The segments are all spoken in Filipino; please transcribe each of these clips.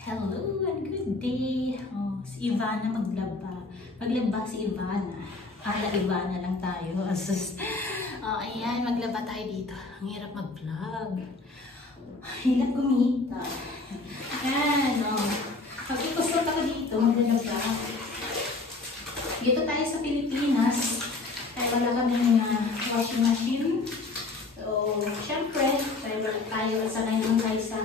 Hello and good day! Oh, si Ivana maglaba. Maglaba si Ivana. Kala Ivana lang tayo. Ayan, maglaba tayo dito. Ang hirap mag-vlog. Hirap kumita. Ayan, pag-ikusot ako dito, maglalaba. Dito tayo sa Pilipinas. Kaya wala kaming washing machine. So, syempre, tayo sanay lang tayo sa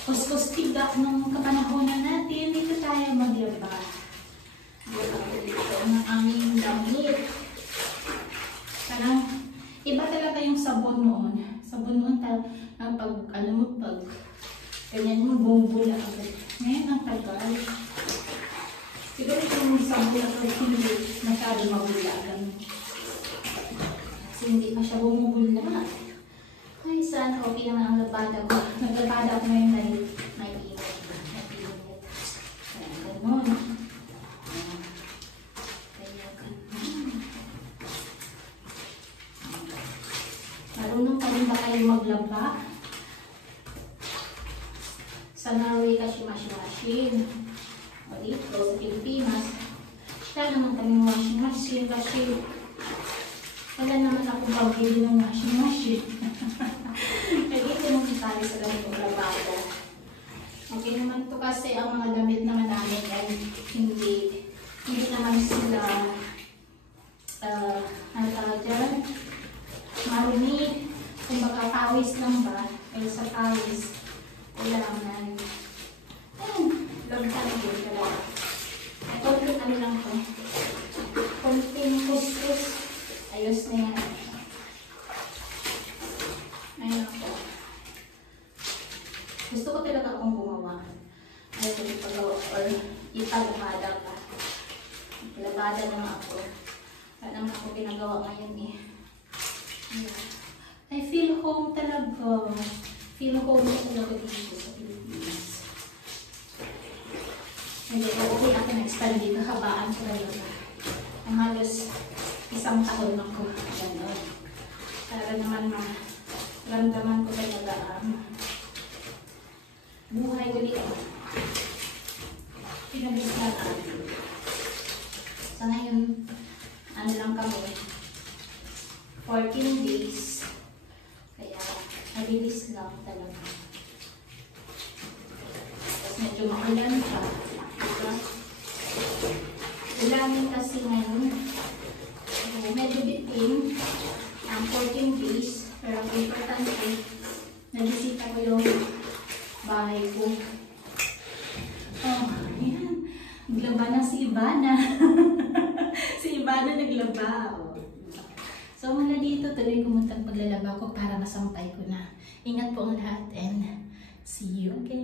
kuskus tigak ng kapanahonan natin. Dito tayo maglaba. Dito ang aming damit. Parang iba talaga yung sabon noon. Sabon noon pag ganyan mo bumubula agad. Ngayon ang tagal. Siguro yung sabon na hindi masyado mabula. Kasi hindi pa siya bumubula. Ay, sana okay naman ang labada ko. Naglabada ako ngayon dahil may init. Kaya ganun. Marunong pa rin ba kayo maglaba? Sa Norway kasi machine. O dito, sa Pilipinas. Wala naman kaming washing machine kasi wala naman ako pag-ibig ng washing machine. Kaya ito naman tayo sa ganitong labada. Okay naman ito kasi ang mga damit naman namin ay hindi naman sila ano tawag dyan? Marumi. Kung baka pawis lang ba? Kaya sa pawis, kailangan lagtan din talaga. Konting ano lang ito. Konting kuskus. Ayos na yan. Ayun ako. Gusto ko talaga akong gumawa. Ayun, ipagawa or ipalabada ka. Labada naman ako. Wala naman ako ginagawa ngayon eh. Ayan. I feel home talaga. Feel home na talaga dito sa Pilipinas. Hindi ko okay ako na-expand dito. Habaan ko talaga. Ang halos isang taon ako. Ganon. Para naman ramdaman ko talaga ang buhay ko dito. Pinabis na natin. Sa ngayon, ano lang kami, 14 days. Kaya, mabilis lang talaga. Tapos medyo maulan pa. Diba? Ulamin kasi ngayon. Medyo bitin ang 14 days, pero ang importante, nabisita ko yung bahay ko. Oh, ayan. Naglaba na si Ivana. Si Ivana naglaba. Oh. So mula dito, tuloy kumuntang paglalaba ko para masampay ko na. Ingat po ang lahat and see you again.